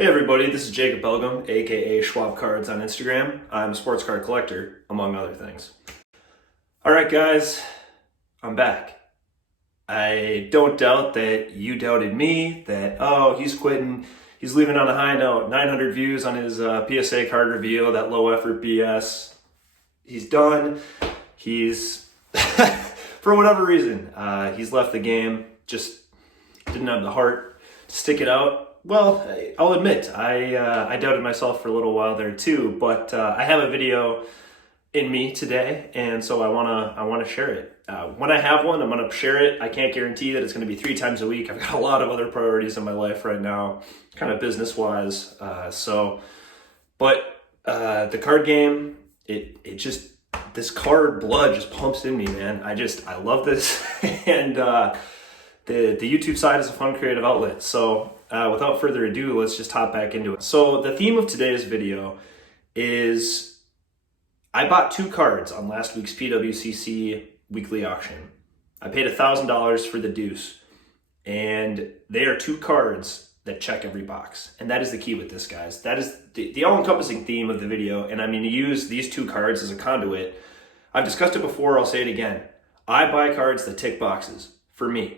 Hey everybody, this is Jacob Belgum, aka Schwab Cards on Instagram. I'm a sports card collector, among other things. Alright guys, I'm back. I don't doubt that you doubted me, that, oh, he's quitting, he's leaving on a high note, 900 views on his PSA card reveal, that low effort BS. He's done. He's, for whatever reason, he's left the game, just didn't have the heart to stick it out. Well, I'll admit, I doubted myself for a little while there too, but I have a video in me today, and so I wanna share it. When I have one, I'm gonna share it. I can't guarantee that it's gonna be 3 times a week. I've got a lot of other priorities in my life right now, kind of business-wise. But the card game, it just, this card blood just pumps in me, man. I love this, and the YouTube side is a fun creative outlet. So without further ado, let's just hop back into it. So the theme of today's video is I bought 2 cards on last week's PWCC weekly auction. I paid $1,000 for the Deuce, and they are 2 cards that check every box. And that is the key with this, guys. That is the all-encompassing theme of the video, and I'm going to use these 2 cards as a conduit. I've discussed it before, I'll say it again. I buy cards that tick boxes for me.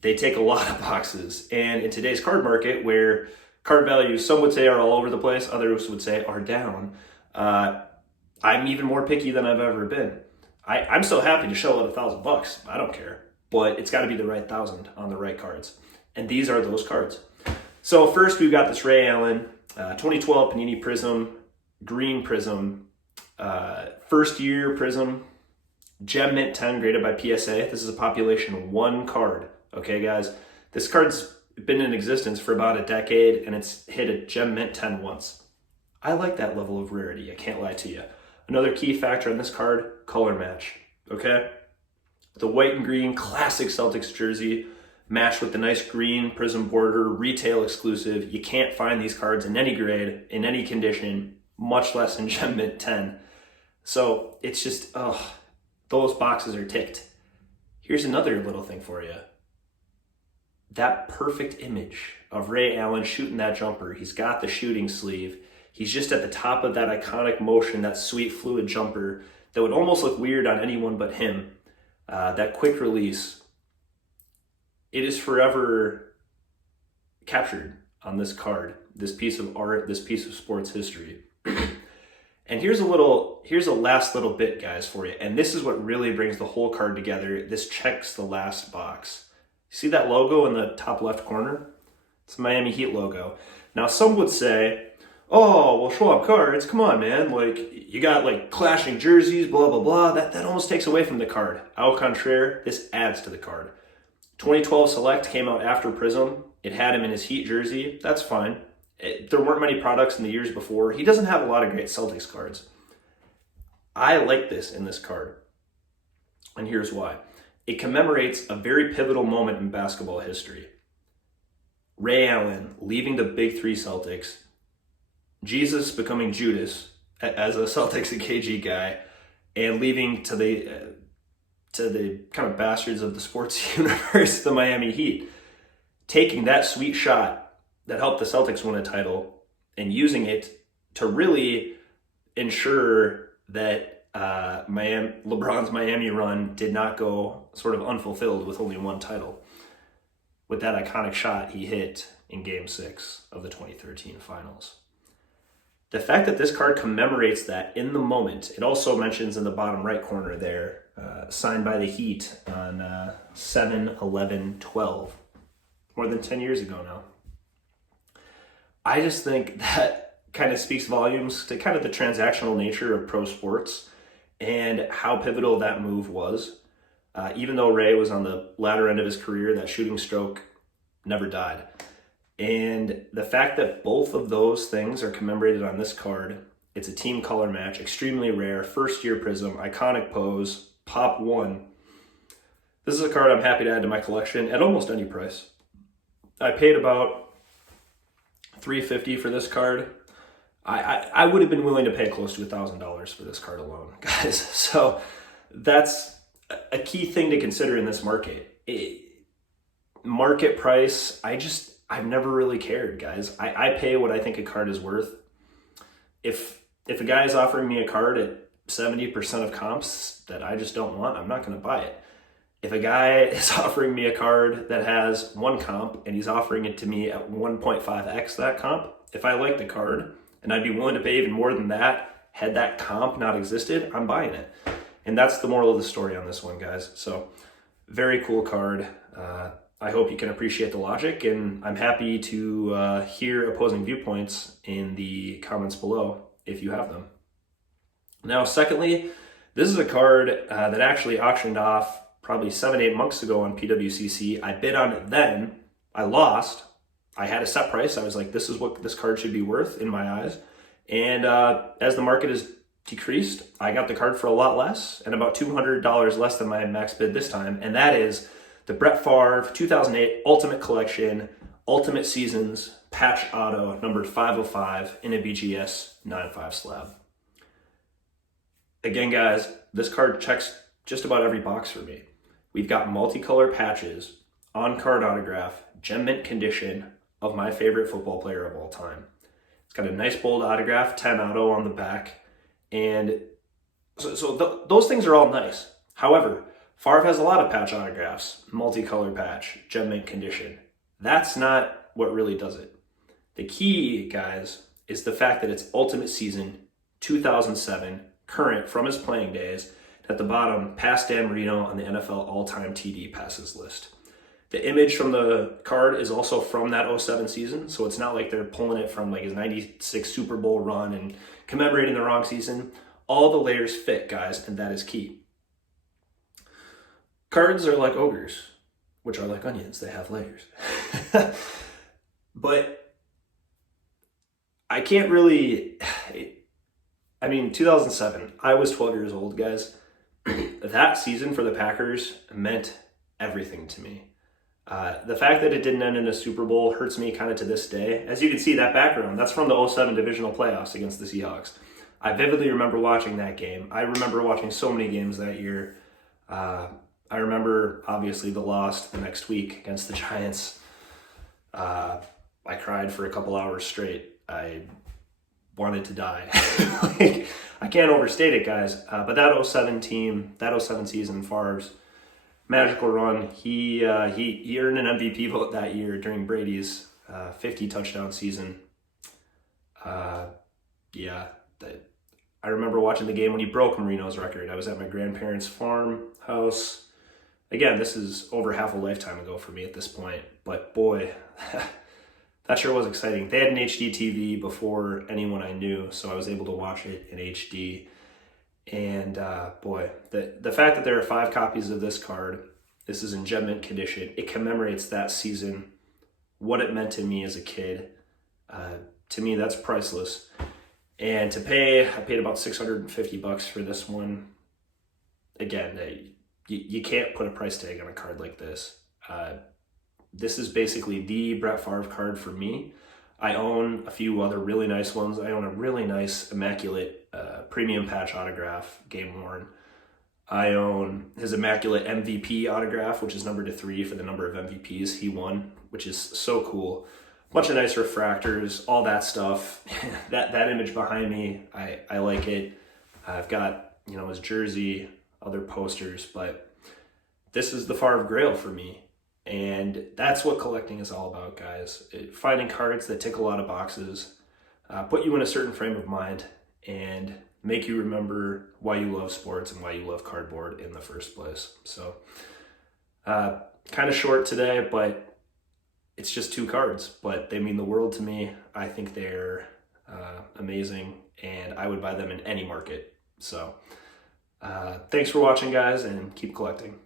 They take a lot of boxes, and in today's card market, where card values, some would say, are all over the place, others would say are down, I'm even more picky than I've ever been. I'm so happy to shell out $1,000. I don't care, but it's got to be the right 1,000 on the right cards, and these are those cards. So first, we've got this Ray Allen 2012 Panini Prism, green Prism, first year Prism, Gem Mint 10 graded by PSA. This is a population 1 card. Okay, guys, this card's been in existence for about a decade, and it's hit a Gem Mint 10 once. I like that level of rarity, I can't lie to you. Another key factor on this card, color match, okay? The white and green classic Celtics jersey matched with the nice green Prism border, retail exclusive. You can't find these cards in any grade, in any condition, much less in Gem Mint 10. So it's just, oh, those boxes are ticked. Here's another little thing for you. That perfect image of Ray Allen shooting that jumper. He's got the shooting sleeve. He's just at the top of that iconic motion, that sweet fluid jumper that would almost look weird on anyone but him. That quick release. It is forever captured on this card, this piece of art, this piece of sports history. And here's a last little bit, guys, for you. And this is what really brings the whole card together. This checks the last box. See that logo in the top left corner? It's the Miami Heat logo. Now, some would say, oh, well, Schwab Cards, come on, man. Like, you got, like, clashing jerseys, blah, blah, blah. That almost takes away from the card. Au contraire, this adds to the card. 2012 Select came out after Prism. It had him in his Heat jersey. That's fine. There weren't many products in the years before. He doesn't have a lot of great Celtics cards. I like this in this card, and here's why. It commemorates a very pivotal moment in basketball history. Ray Allen leaving the Big 3 Celtics, Jesus becoming Judas as a Celtics and KG guy, and leaving to the kind of bastards of the sports universe, the Miami Heat, taking that sweet shot that helped the Celtics win a title and using it to really ensure that LeBron's Miami run did not go sort of unfulfilled with only 1 title. With that iconic shot he hit in Game 6 of the 2013 Finals. The fact that this card commemorates that in the moment, it also mentions in the bottom right corner there, signed by the Heat on 7/11/12, more than 10 years ago now. I just think that kind of speaks volumes to kind of the transactional nature of pro sports and how pivotal that move was. Even though Ray was on the latter end of his career, that shooting stroke never died. And the fact that both of those things are commemorated on this card, it's a team color match, extremely rare, first year Prism, iconic pose, pop 1. This is a card I'm happy to add to my collection at almost any price. I paid about $350 for this card. I would have been willing to pay close to $1,000 for this card alone, guys. So that's a key thing to consider in this market. Market price, I I've never really cared, guys. I pay what I think a card is worth. If a guy is offering me a card at 70% of comps that I just don't want, I'm not going to buy it. If a guy is offering me a card that has one comp and he's offering it to me at 1.5x that comp, if I like the card and I'd be willing to pay even more than that had that comp not existed, I'm buying it. And that's the moral of the story on this one, guys. So very cool card. I hope you can appreciate the logic, and I'm happy to hear opposing viewpoints in the comments below if you have them. Now, secondly, this is a card that actually auctioned off probably 7-8 months ago on PWCC. I bid on it then. I lost. I had a set price. I was like, this is what this card should be worth in my eyes. And as the market has decreased, I got the card for a lot less and about $200 less than my max bid this time. And that is the Brett Favre 2008 Ultimate Collection, Ultimate Seasons, patch auto, numbered 505 in a BGS 9.5 slab. Again, guys, this card checks just about every box for me. We've got multicolor patches, on-card autograph, gem mint condition of my favorite football player of all time. It's got a nice bold autograph, 10 auto on the back, and those things are all nice. However, Favre has a lot of patch autographs, multicolor patch, gem mint condition. That's not what really does it. The key, guys, is the fact that it's Ultimate Season 2007, current from his playing days. At the bottom, past Dan Marino on the NFL all-time TD passes list. The image from the card is also from that 07 season, so it's not like they're pulling it from like his 96 Super Bowl run and commemorating the wrong season. All the layers fit, guys, and that is key. Cards are like ogres, which are like onions. They have layers. But I can't really... 2007, I was 12 years old, guys. That season for the Packers meant everything to me. The fact that it didn't end in a Super Bowl hurts me kind of to this day. As you can see, that background, that's from the 07 divisional playoffs against the Seahawks. I vividly remember watching that game. I remember watching so many games that year. I remember, obviously, the loss the next week against the Giants. I cried for a couple hours straight. I wanted to die. I can't overstate it, guys. But that 07 team, that 07 season, Favre's magical run, he earned an MVP vote that year during Brady's 50 touchdown season. I remember watching the game when he broke Marino's record. I was at my grandparents' farmhouse. Again, this is over half a lifetime ago for me at this point, but boy, that sure was exciting. They had an HD TV before anyone I knew, so I was able to watch it in HD. And boy, the fact that there are 5 copies of this card, this is in gem mint condition, it commemorates that season, what it meant to me as a kid. To me, that's priceless. And I paid about $650 for this one. Again, you can't put a price tag on a card like this. This is basically the Brett Favre card for me. I own a few other really nice ones. I own a really nice, immaculate premium patch autograph, game worn. I own his immaculate MVP autograph, which is numbered to 3 for the number of MVPs he won, which is so cool. Bunch of nice refractors, all that stuff. that image behind me, I like it. I've got, his jersey, other posters, but this is the Favre Grail for me. And that's what collecting is all about, guys. Finding cards that tick a lot of boxes, put you in a certain frame of mind, and make you remember why you love sports and why you love cardboard in the first place. So, kind of short today, but it's just 2 cards, but they mean the world to me. I think they're amazing, and I would buy them in any market. So, thanks for watching, guys, and keep collecting.